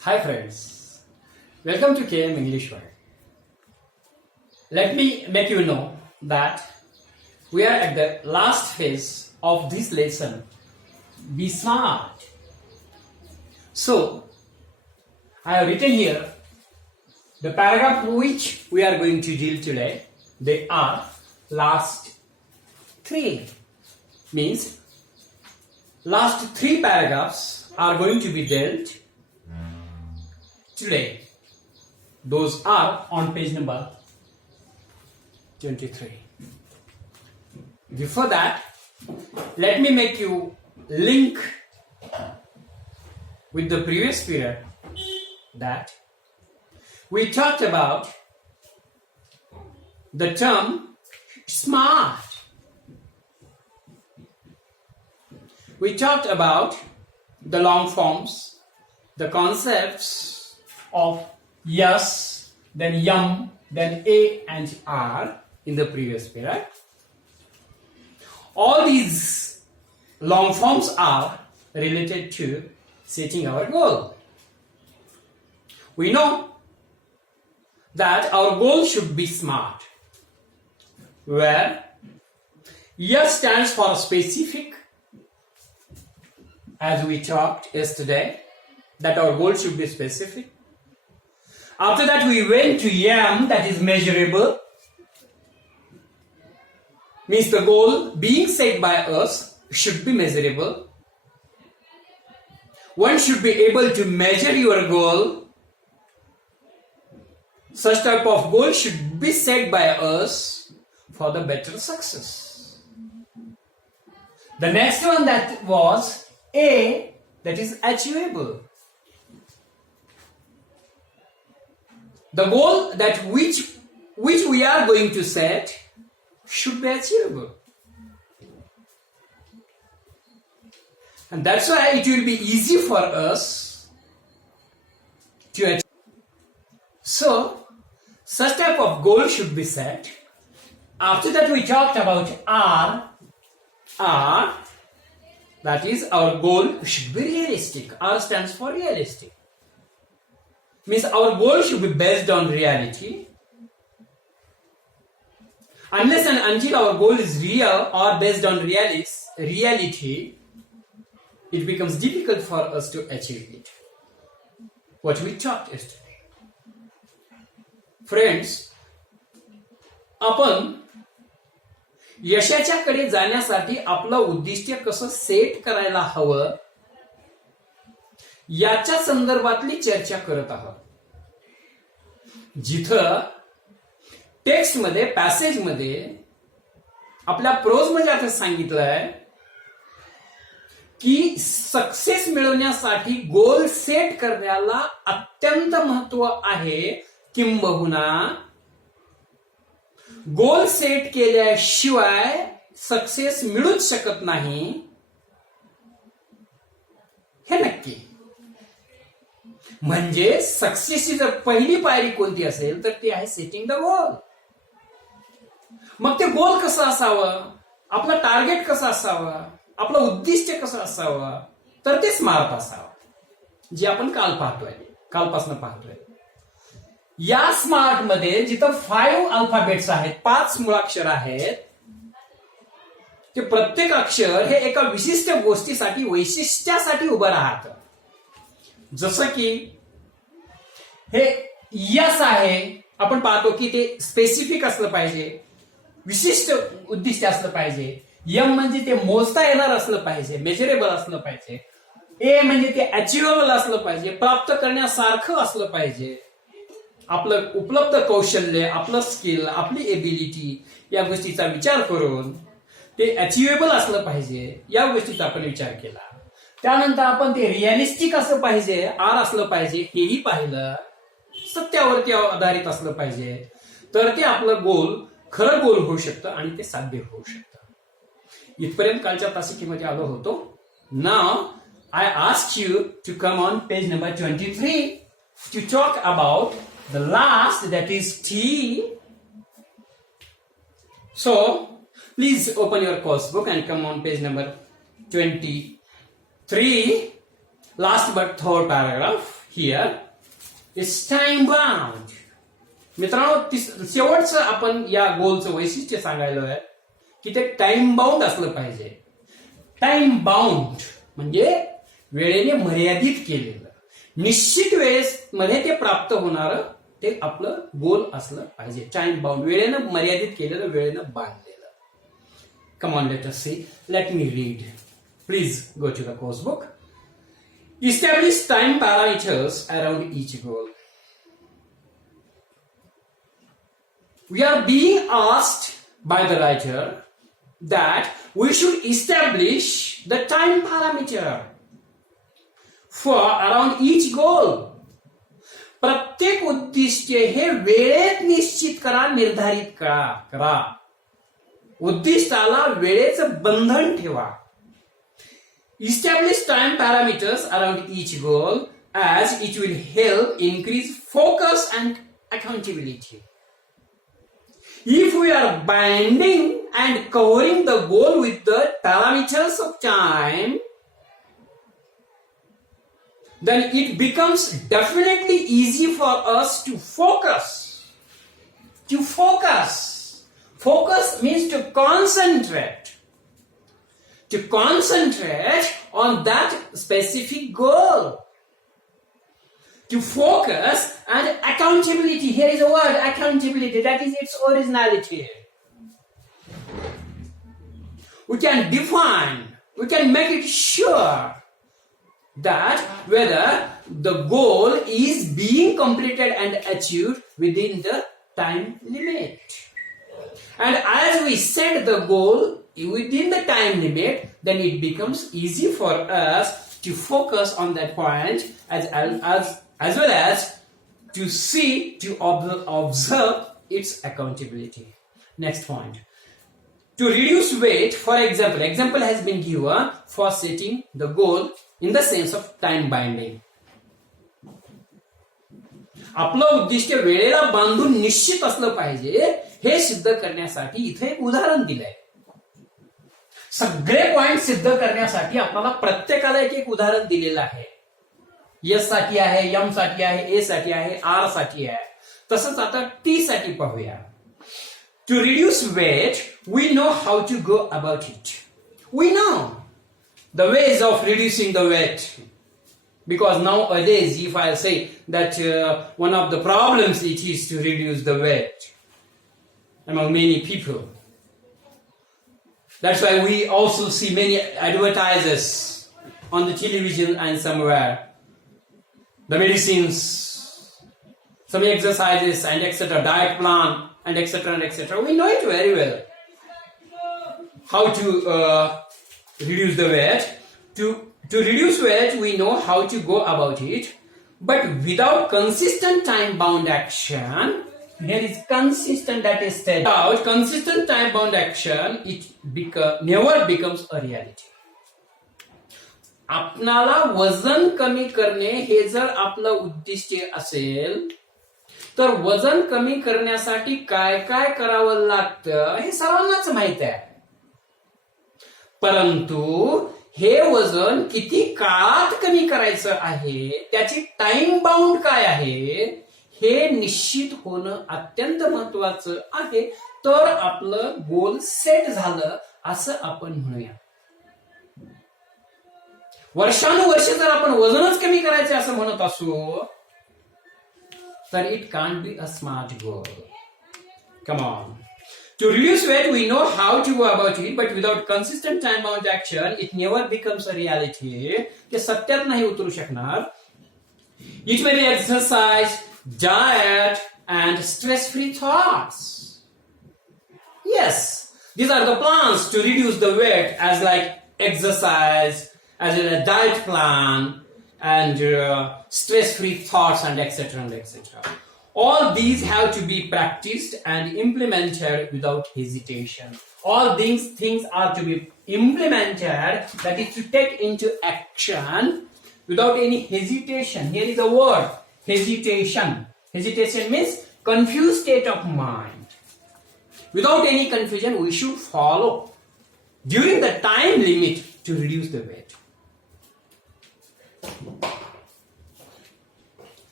Hi friends, welcome to KM English World. Let me make you know that we are at the last phase of this lesson, Be Smart. So, I have written here the paragraph which we are going to deal today. They are last three. Means last three paragraphs are going to be dealt today. Those are on page number 23. Before that, let me make you link with the previous period that we talked about the term smart. We talked about the long forms, the concepts of yes, then yum, then a and r in the previous period. All these long forms are related to setting our goal. We know that our goal should be smart, where yes stands for specific, as we talked yesterday, that our goal should be specific. After that we went to yam, that is measurable, means the goal being set by us should be measurable. One should be able to measure your goal. Such type of goal should be set by us for the better success. The next one that was A, that is achievable. The goal that which we are going to set should be achievable. And that's why it will be easy for us to achieve. So, such type of goal should be set. After that we talked about R, that is our goal should be realistic. R stands for realistic. Means our goal should be based on reality. Unless and until our goal is real or based on reality, it becomes difficult for us to achieve it. What we talked yesterday. Friends, आपण यशाच्याकडे जाण्यासाठी आपलं उद्दिष्ट कसं set करायला हवं याच्या संदर्भातली चर्चा करत आहोत. जिथं टेक्स्ट मध्ये, पॅसेज मध्ये, आपल्या प्रोज मध्ये आता सांगितलंय की सक्सेस मिळवण्यासाठी गोल सेट करण्याला अत्यंत महत्व आहे. किंबहुना गोल सेट केल्याशिवाय सक्सेस मिळूच शकत नाही हे नक्की. म्हणजे सक्सेसची जर पहिली पायरी कोणती असेल तर ती आहे सेटिंग द गोल. मग ते गोल कसं असावं, आपलं टार्गेट कसं असावं, आपलं उद्दिष्ट कसं असावं, तर ते स्मार्ट असावं, जे आपण कालपासून पाहतोय. या स्मार्ट मध्ये जिथं 5 अल्फाबेट्स आहेत, 5 मुळाक्षर आहेत, ते प्रत्येक अक्षर हे एका विशिष्ट गोष्टीसाठी, वैशिष्ट्यासाठी उभं राहतं. जसं की हे यस आहे, आपण पाहतो की ते स्पेसिफिक असलं पाहिजे, विशिष्ट उद्दिष्ट असलं पाहिजे. यम म्हणजे ते मोजता येणार असलं पाहिजे, मेजरेबल असलं पाहिजे. ए म्हणजे ते अचिव्हेबल असलं पाहिजे, प्राप्त करण्यासारखं असलं पाहिजे. आपलं उपलब्ध कौशल्य, आपलं स्किल, आपली एबिलिटी या गोष्टीचा विचार करून ते अचिव्हेबल असलं पाहिजे, या गोष्टीचा आपण विचार केला. त्यानंतर आपण ते रिअलिस्टिक असलं पाहिजे, आर असलं पाहिजे, हेही पाहिलं. सत्यावरती आधारित असलं पाहिजे, तर ते आपलं गोल खरं गोल होऊ शकतं आणि ते साध्य होऊ शकतं. इथपर्यंत कालच्या तासिकेमध्ये आलो होतो. नाव I ask you to come on page number 23 to talk about the last, that is T. So, please open your course book and come on page number 23. Last but third paragraph. Here is time bound. मित्रांनो, शेवटचं आपण या गोलचं वैशिष्ट्य सांगायला आहे की ते time bound असलं पाहिजे. टाइम बाउंड म्हणजे वेळेने मर्यादित केलेलं, निश्चित वेळेमध्ये ते प्राप्त होणारं ते आपलं गोल असलं पाहिजे. टाइम बाउंड, वेळेनं मर्यादित केलेलं, वेळेनं बांधलेलं. Come on, let us see. Let me read. Please go to the course book. Establish time parameters around each goal. We are being asked by the writer that we should establish the time parameter for around each goal. प्रत्येक उद्दिष्ट हे वेळेत निश्चित करा, निर्धारित करा. उद्दिष्टाला वेळेचं बंधन ठेवा. Establish time parameters around each goal as it will help increase focus and accountability. If we are binding and covering the goal with the parameters of time, then it becomes definitely easy for us to focus. To focus. Focus means to concentrate. To concentrate on that specific goal. To focus and accountability. Here is a word, accountability. That is its originality. We can define, we can make it sure that whether the goal is being completed and achieved within the time limit. And as we set the goal within the time limit, then it becomes easy for us to focus on that point as well as to see, to observe its accountability. Next point. To reduce weight, for example has been given for setting the goal in the sense of time binding. आपलं उद्दिष्ट वेळेला बांधून निश्चित असलं पाहिजे हे सिद्ध करण्यासाठी इथे एक उदाहरण दिलंय. सगळे पॉइंट सिद्ध करण्यासाठी आपल्याला प्रत्येकाला एक उदाहरण दिलेलं आहे. एस साठी आहे, एम साठी आहे, ए साठी आहे, आर साठी आहे. तसंच आता टी साठी पाहूया. To reduce weight, we know how to go about it. We know the ways of reducing the wait. Because nowadays, if I say that one of the problems it is to reduce the weight among many people. That's why we also see many advertisers on the television and somewhere. The medicines, some exercises and etc. Diet plan and etc. and etc. We know it very well. How to reduce the weight. To reduce weight, we know how to go about it, but without consistent time-bound action, there is consistent that is said. Without consistent time-bound action, it never becomes a reality. आपणाला वजन कमी करणे हे जर आपलं उद्दिष्ट असेल, तर वजन कमी करण्यासाठी काय काय करावं लागतं हे सर्वांनाच माहित आहे. परंतु हे वजन किती काळात कमी करायचं आहे, त्याची टाइम बाउंड काय आहे, हे निश्चित होणं अत्यंत महत्वाचं आहे. तर आपलं गोल सेट झालं असं आपण म्हणूया. वर्षानुवर्ष जर आपण वजनच कमी करायचं असं म्हणत असू, तर it can't be a smart goal. Come on. To reduce weight, we know how to go about it, but without consistent time-bound action, it never becomes a reality. ते सत्यात नाही उतरू शकणार. It may be exercise, diet, and stress-free thoughts. Yes, these are the plans to reduce the weight, as like exercise, as in a diet plan, and stress-free thoughts, and etc. and etc. All these have to be practiced and implemented without hesitation. All these things are to be implemented, that is to take into action without any hesitation. Here is a word, hesitation. Hesitation means confused state of mind. Without any confusion, we should follow during the time limit to reduce the weight.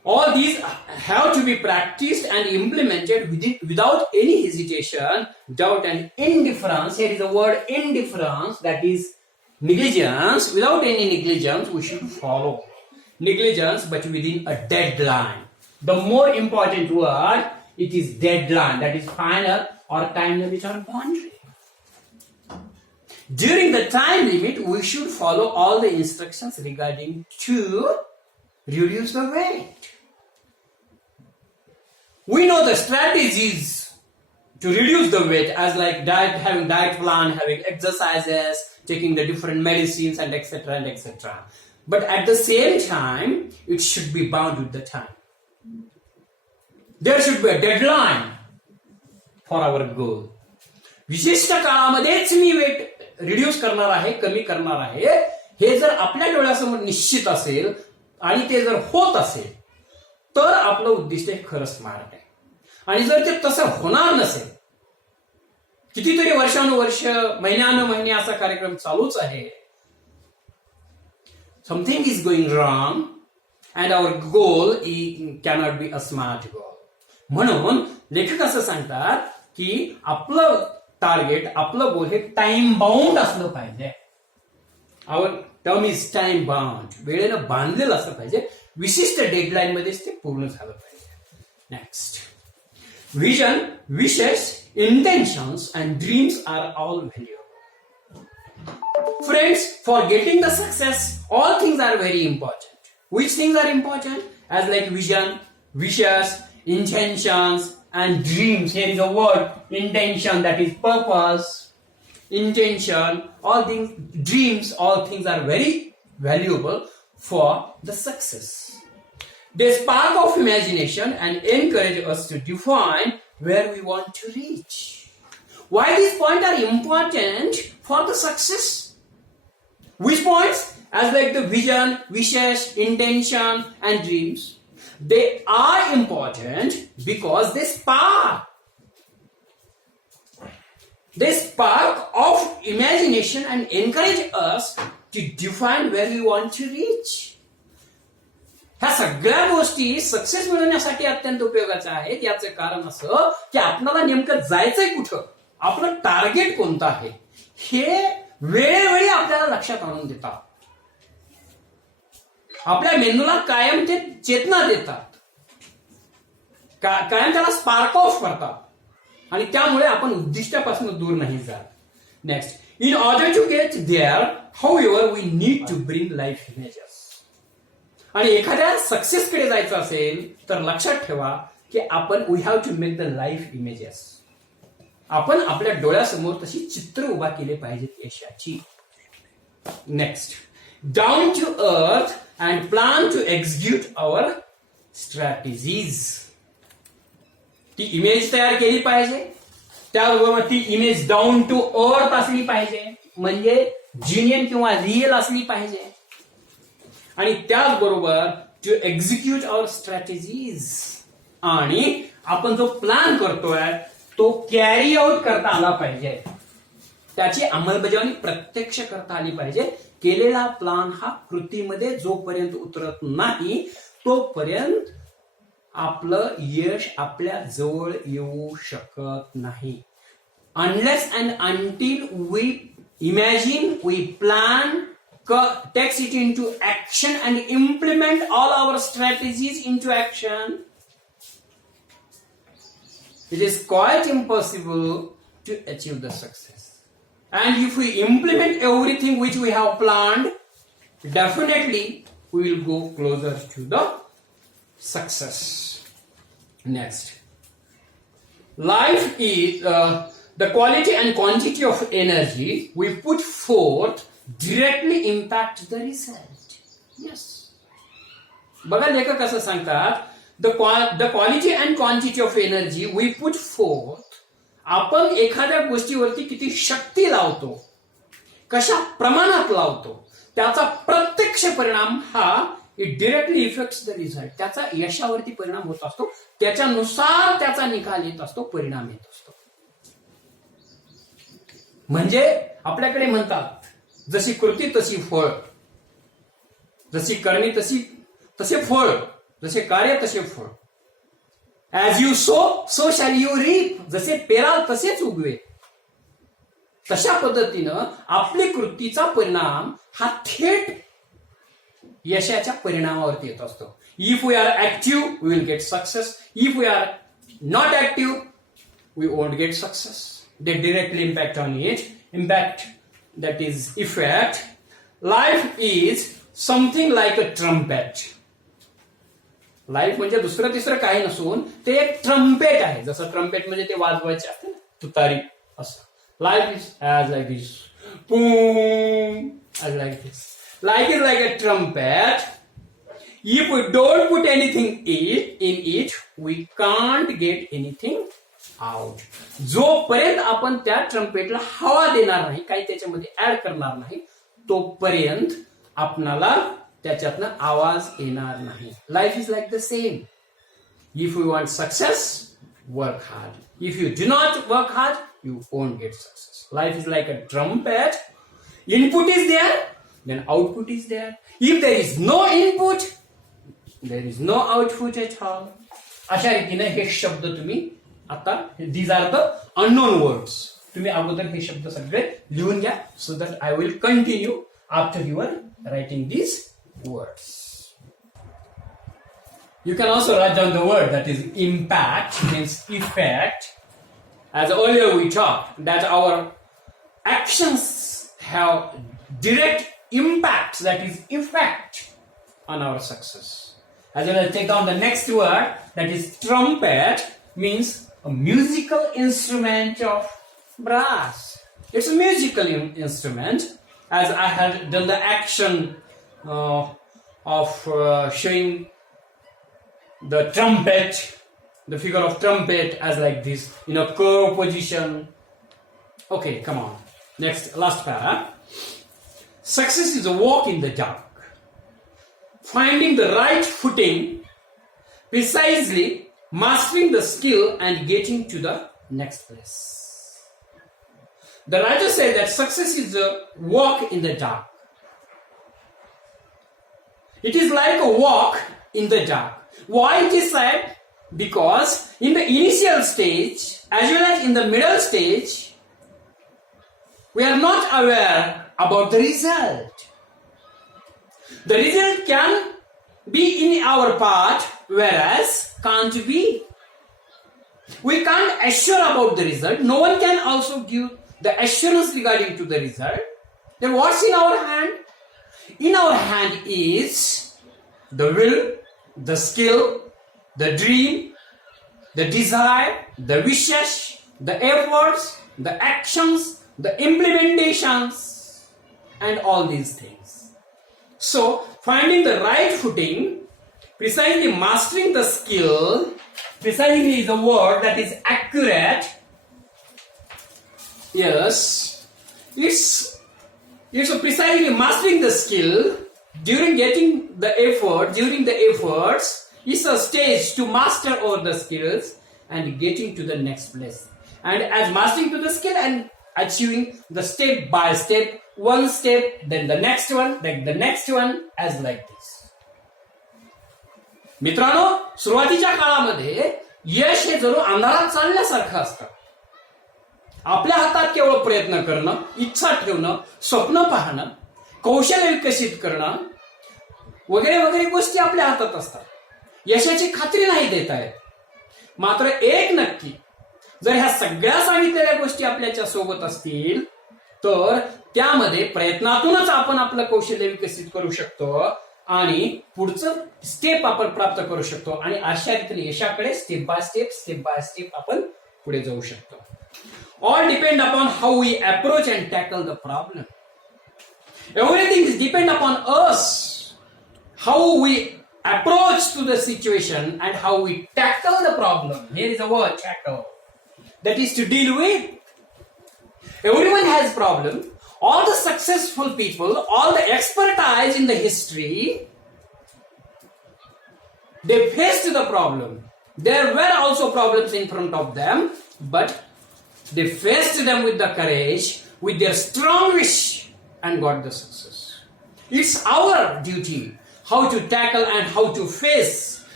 All these have to be practiced and implemented without any hesitation, doubt, and indifference. Here is the word indifference, that is negligence. Without any negligence, we should follow negligence, but within a deadline. The more important word, it is deadline, that is final or time limit or boundary. During the time limit, we should follow all the instructions regarding to reduce the weight. We know the strategies to reduce the weight, as like diet, having diet plan, having exercises, taking the different medicines, and etc. and etc. But at the same time, it should be bound with the time. There should be a deadline for our goal. विशिष्ट काळामध्येच मी weight reduce करणार आहे, कमी करणार आहे, हे जर आपल्या डोळ्यासमोर निश्चित असेल आणि ते जर होत असेल तर आपलं उद्दिष्ट हे खरं स्मार्ट आहे. आणि जर ते तसं होणार नसेल, कितीतरी वर्षानुवर्ष महिन्यानुमहिने असा कार्यक्रम चालूच आहे, something is going wrong and our goal cannot be a smart गोल. म्हणून लेखक असं सांगतात की आपलं टार्गेट, आपलं गोल हे टाइम बाउंड असलं पाहिजे. Our term is time bound, वेळेनं बांधलेलं असलं पाहिजे, विशिष्ट डेडलाईन मध्येच ते पूर्ण झालं पाहिजे. Next, vision, wishes, intentions and dreams are all valuable. Friends, for getting the success, all things are very important. Which things are important? As like vision, wishes, intentions, and dreams. Here is a word, intention, that is purpose, intention, all things, dreams, all things are very valuable for the success. They spark of imagination and encourage us to define where we want to reach. Why these points are important for the success? Which points? As like the vision, wishes, intention, and dreams. They are important because they spark of imagination and encourage us to define where we want to reach. ह्या सगळ्या गोष्टी success मिळवण्यासाठी अत्यंत उपयोगाच्या आहेत. याचं कारण असं की आपल्याला नेमकं जायचंय कुठं, आपलं टार्गेट कोणतं आहे, हे वेळोवेळी आपल्याला लक्षात आणून देतात. आपल्या मेंदूला कायम ते चेतना देतात, कायम त्याला स्पार्क ऑफ करतात आणि त्यामुळे आपण उद्दिष्टापासून दूर नाही जात. Next, in order to get there, हाऊएव्हर we need to bring life images. आणि एखाद्या सक्सेसकडे जायचं असेल तर लक्षात ठेवा की आपण we have to make the life images. आपण आपल्या डोळ्यासमोर तशी चित्र उभा केले पाहिजेत यशाची. Next, down to earth and plan to execute our strategies. ती इमेज तयार केली पाहिजे, त्याबरोबर ती इमेज डाऊन टू अर्थ असली पाहिजे, म्हणजे जिनियन किंवा रिअल असली पाहिजे. आणि त्याचबरोबर टू एक्झिक्यूट अवर स्ट्रॅटेजीज, आणि आपण जो प्लॅन करतोय तो कॅरी आउट करता आला पाहिजे, त्याची अंमलबजावणी प्रत्यक्ष करता आली पाहिजे. केलेला प्लॅन हा कृतीमध्ये जोपर्यंत उतरत नाही तोपर्यंत आपलं यश आपल्या जवळ येऊ शकत नाही. Unless and until we imagine, we plan, takes it into action and implement all our strategies into action, it is quite impossible to achieve the success. And if we implement everything which we have planned, definitely we will go closer to the success. Next, life is the quality and quantity of energy we put forth directly impact the result. Yes. बघा लेखक असं सांगतात, the quality and quantity of energy we put forth. आपण एखाद्या गोष्टीवरती किती शक्ती लावतो, कशा प्रमाणात लावतो, त्याचा प्रत्यक्ष परिणाम हा it directly effects the result. त्याचा यशावरती परिणाम होत असतो, त्याच्यानुसार त्याचा निकाल येत असतो, परिणाम येत असतो. म्हणजे आपल्याकडे म्हणतात जशी कृती तशी फळ, जशी करणी तसे फळ. जसे कार्य तसे फळ. As you so so shall you reap. जसे पेराल तसेच उगवे. तशा पद्धतीनं आपली कृतीचा परिणाम हा थेट यशाच्या परिणामावरती येत असतो. If we are active we will get success. If we are not active we won't get success. They directly impact on it. Impact, that is effect. Life is something like a trumpet. Life म्हणजे दुसरं तिसरं काही नसून ते एक trumpet आहे. जसं trumpet म्हणजे ते वाजवायचे असते ना, तुतारी असं. Life is as like this. Boom, as like this. Life is like a trumpet. If we don't put anything in it, we can't get anything out. जोपर्यंत आपण त्या ट्रम्पेटला हवा देणार नाही, काही त्याच्यामध्ये ऍड करणार नाही, तोपर्यंत आपणाला त्याच्यातनं आवाज येणार नाही. Life is like the same. If you want success, work hard. If you do not work hard, you won't get success. Life is like a trumpet. Input is there, then output is there. If there is no input, there is no output at all. अशा रीतीने हे शब्द तुम्ही आता, these are the unknown words. तुम्ही अगोदर हे शब्द सगळे लिहून घ्या, so that I will continue after you are writing these words. You can also write down the word that is impact, means effect. As earlier we talked that our actions have direct impact, that is effect, on our success. As well as take down the next word, that is trumpet, means a musical instrument of brass. It's a musical instrument. As I had done the action of showing the trumpet, the figure of trumpet as like this in a curve position. Okay, come on. Next, last para. Success is a walk in the dark, finding the right footing, precisely mastering the skill and getting to the next place. The writer said that success is a walk in the dark. It is like a walk in the dark. Why it is said? Because in the initial stage as well as in the middle stage, we are not aware about the result. The result can be in our part, whereas can't be. We can't assure about the result. No one can also give the assurance regarding to the result. Then what's in our hand? In our hand is the will, the skill, the dream, the desire, the wishes, the efforts, the actions, the implementations, and all these things. So, finding the right footing, precisely mastering the skill, precisely is a word that is accurate. Yes, it's precisely mastering the skill during the efforts is a stage to master all the skills and getting to the next place. And as mastering to the skill and achieving the step by step, one step, then the next one, then the next one, as like this. मित्रांनो, सुरुवातीच्या काळामध्ये यश हे जरूर अंधारात चालण्यासारखं असतं. आपल्या हातात केवळ प्रयत्न करणं, इच्छा ठेवणं, स्वप्न पाहणं, कौशल्य विकसित करणं वगैरे वगैरे गोष्टी आपल्या हातात असतात. यशाची खात्री नाही देता येत. मात्र एक नक्की, जर ह्या सगळ्या सांगितलेल्या गोष्टी आपल्याच्या सोबत असतील तर त्यामध्ये प्रयत्नातूनच आपण आपलं कौशल्य विकसित करू शकतो आणि पुढचं स्टेप आपण प्राप्त करू शकतो आणि अशा रीतीने यशाकडे स्टेप बाय स्टेप आपण पुढे जाऊ शकतो. All depend upon how we approach and tackle the problem. Everything is depend upon us. How we approach to the situation and how we tackle the problem. Here is a word, tackle. That is to deal with. Everyone has problem. All the successful people, all the expertise in the history, they faced the problem. There were also problems in front of them, but they faced them with the courage, with their strong wish, and got the success. It's our duty how to tackle and how to face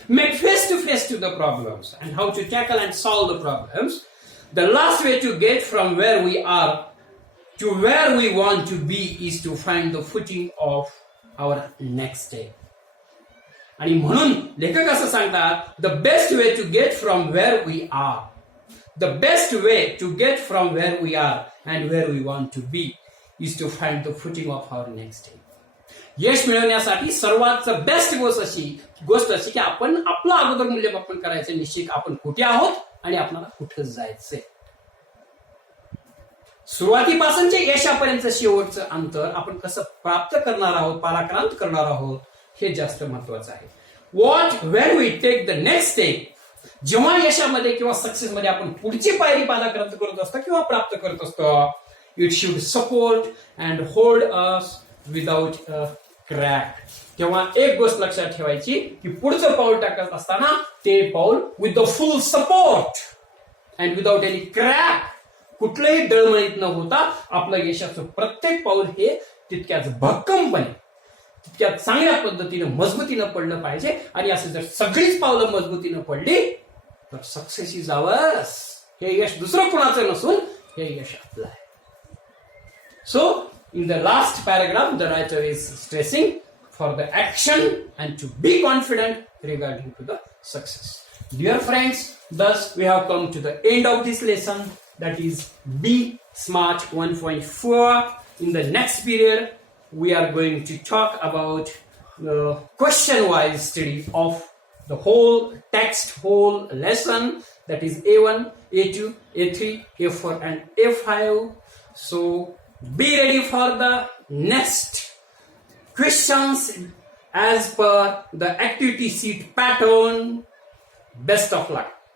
make face to the problems and how to tackle and solve the problems. The last way to get from where we are to where we want to be is to find the footing of our next step. आणि म्हणून लेखक असं सांगतात, the best way to get from where we are, the best way to get from where we are and where we want to be is to find the footing of our next step. यश मिळवण्यासाठी सर्वात best गोष्ट अशी की आपण आपलं अगोदर मूल्यमापन करायचं, निश्चित आपण कुठे आहोत आणि आपल्याला कुठं जायचंय. सुरुवातीपासूनचे यशापर्यंत शेवटचं अंतर आपण कसं प्राप्त करणार आहोत, पाराक्रांत करणार आहोत, हे जास्त महत्वाचं आहे. When we take the next step, जेव्हा यशामध्ये किंवा सक्सेस मध्ये आपण पुढची पायरी पादाक्रांत करत असतो किंवा प्राप्त करत असतो, it should support and hold us without a crack. तेव्हा एक गोष्ट लक्षात ठेवायची की पुढचं पाऊल टाकत असताना ते पाऊल with the full support and without any crack, कुठलंही डळमळीत न होता आपलं यशाचं प्रत्येक पाऊल हे तितक्याच भक्कमपणे, तितक्या चांगल्या पद्धतीनं मजबूतीनं पडलं पाहिजे. आणि असं जर सगळीच पावलं मजबूतीनं पडली तर सक्सेस इज आवर्स. हे यश दुसरं कोणाचं नसून हे यश आपलं आहे. सो in the last paragraph the writer is stressing for the action and to be confident regarding to the success. Dear friends, thus we have come to the end of this lesson, that is Be Smart 1.4. In the next period, we are going to talk about the question-wise study of the whole text, whole lesson, that is A1, A2, A3, A4 and A5. So be ready for the next questions as per the activity sheet pattern. Best of luck.